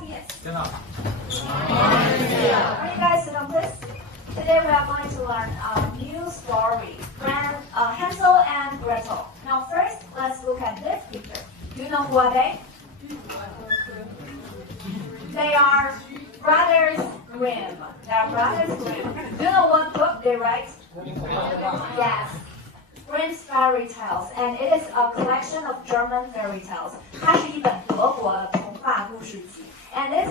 buenos días. Good night. Are you guys sit on this? Today we are going to learn a new story, Hansel and Gretel. Now first, let's look at this picture. Do you know who are they? They are Brothers Grimm. They are Brothers Grimm. Do you know what book they write? Yes. Grimm's Fairy Tales, and it is a collection of German fairy tales. 它是一本德国的童话故事集。And it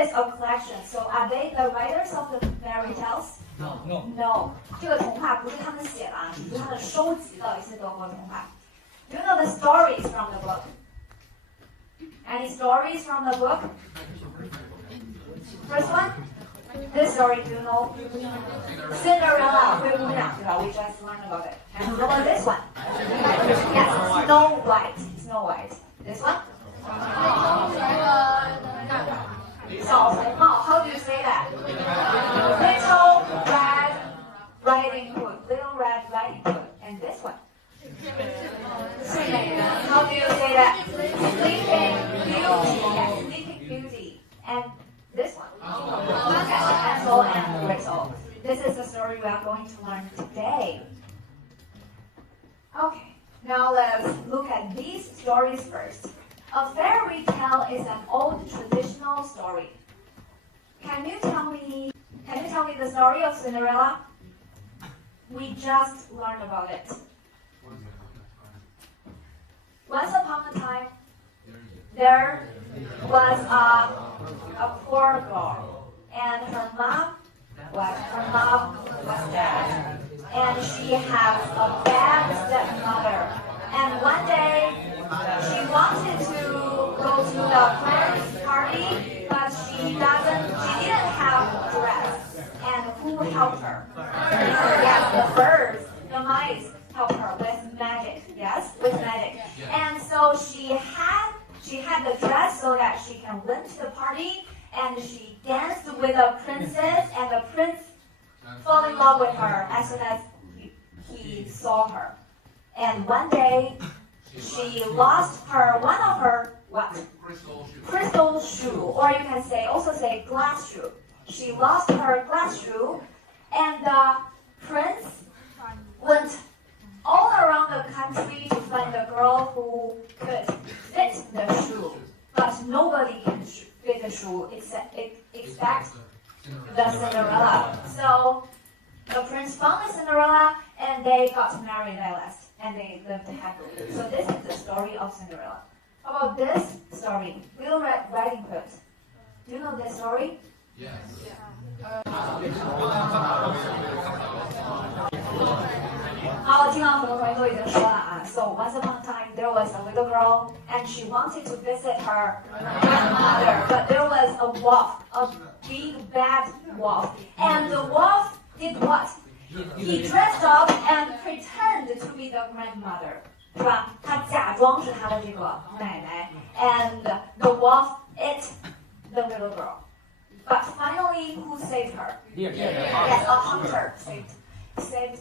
is a collection. So are they the writers of the fairy tales? No. 这个童话不是他们写的啊，只是他们收集的一些德国童话。Do you know the stories from the book? Any stories from the book? First one? This story, do you know? Cinderella, 灰姑娘，对吧？ We just learned about it. And how about this one? Yes, Snow White. Snow White. This one? 小红帽. How do you say that? Little Red Riding Hood. Little Red Riding Hood. And this one? How do you say that? Sleeping Beauty. Yes, Sleeping Beauty. And this one? Hansel and Gretel. This is the story we are going to learn today. Okay, now let's look at these stories first. A fairy tale is an old traditional story. Can you tell me the story of Cinderella? We just learned about it. Once upon a time, there was a poor girl, and her mom was dead, and she has a bad stepmother. And one day, she wanted to go to the friend's party, but she didn't have a dress. And who helped her? Yes, the birds, the mice helped her with magic. Yes, with magic. And so she had the dress so that she can went to the party, and she danced with a princess, and the prince fell in love with her as soon as he saw her. And one day, she lost one of her what? Crystal shoe, or you can also say glass shoe. She lost her glass shoe, and the prince went all around the country to find a girl who could fit the shoe, but nobody can fit the shoe except the Cinderella. So the prince found the Cinderella, and they got married at last. And they lived happily. So this is the story of Cinderella. How about this story? Little Red Riding Hood. Do you know this story? Yes. So once upon a time, there was a little girl, and she wanted to visit her grandmother, but there was a wolf, a big bad wolf, and the wolf did what? He dressed up and pretended to be the grandmother, 是吧？他假装是他的这个奶奶 and the wolf ate the little girl. But finally, who saved her? Yes, a hunter saved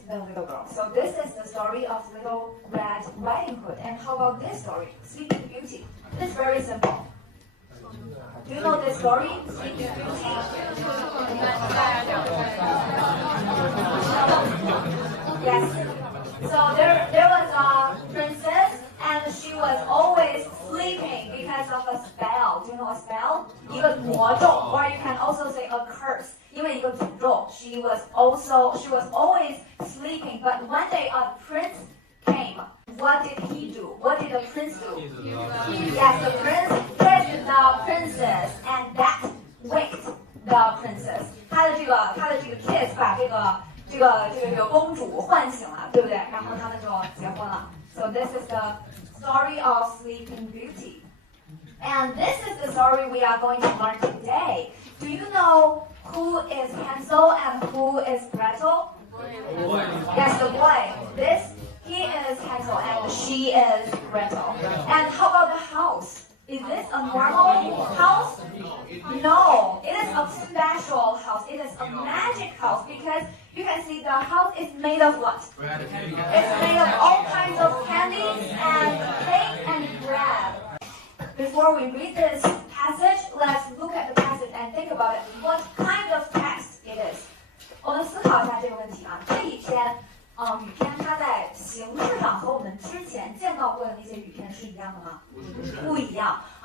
the little girl. So this is the story of Little Red Riding Hood. And how about this story, Sleeping Beauty? It's very simple. Do you know this story, Sleeping Beauty? Yes. So there was a princess, and she was always sleeping because of a spell. Do you know a spell? 一个魔咒, or you can also say a curse. 因为一个诅咒. She was always sleeping. But one day a prince came. What did he do? What did the prince do? Yes, the prince kissed the princess, and that waked the princess. 他的这个 kiss 把这个公主唤醒了，对不对？然后他们就结婚了。So this is the story of Sleeping Beauty. And this is the story we are going to learn today. Do you know who is Hansel and who is Gretel? Yes, the boy. He is Hansel and she is Gretel. And how about the house? Is this a normal house? No, it is a special house. It is a magic house because you can see the house is made of what? It's made of all kinds of candies and cake and bread. Before we read this passage, let's look at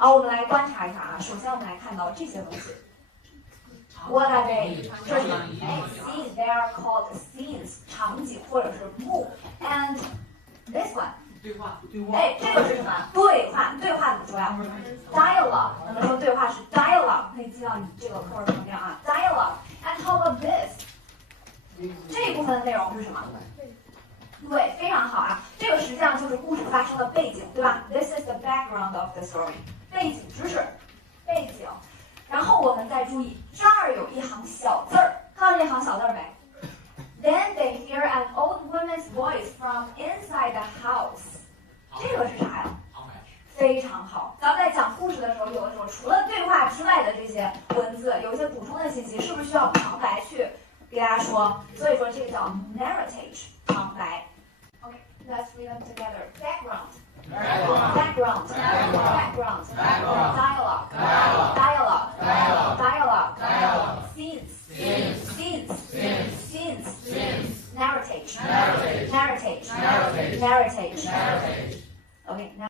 好，我们来观察一下啊。首先我们来看到这些东西。What are they？ 这是scenes. They are called scenes， 场景或者是幕。And this one， 对话。哎，这个是什么？对话。对话怎么说呀 ？Dialogue。我们说对话是 dialogue， 可以记到你这个课文旁边啊。Dialogue。And how about this？ 这一部分的内容是什么？对，非常好啊。这个实际上就是故事发生的背景，对吧 ？This is the background of the story。背景知识，背景。然后我们再注意，这儿有一行小字儿，看到这行小字儿没 ？Then they hear an old woman's voice from inside the house。这个是啥呀？非常好。咱们在讲故事的时候，有的时候除了对话之外的这些文字，有一些补充的信息，是不是需要旁白去给大家说？所以说这个叫 narrative 旁白。Okay, let's read them together. Background. Background. Background. Dialogue. Dialogue. Scenes. Narrative. Okay. Now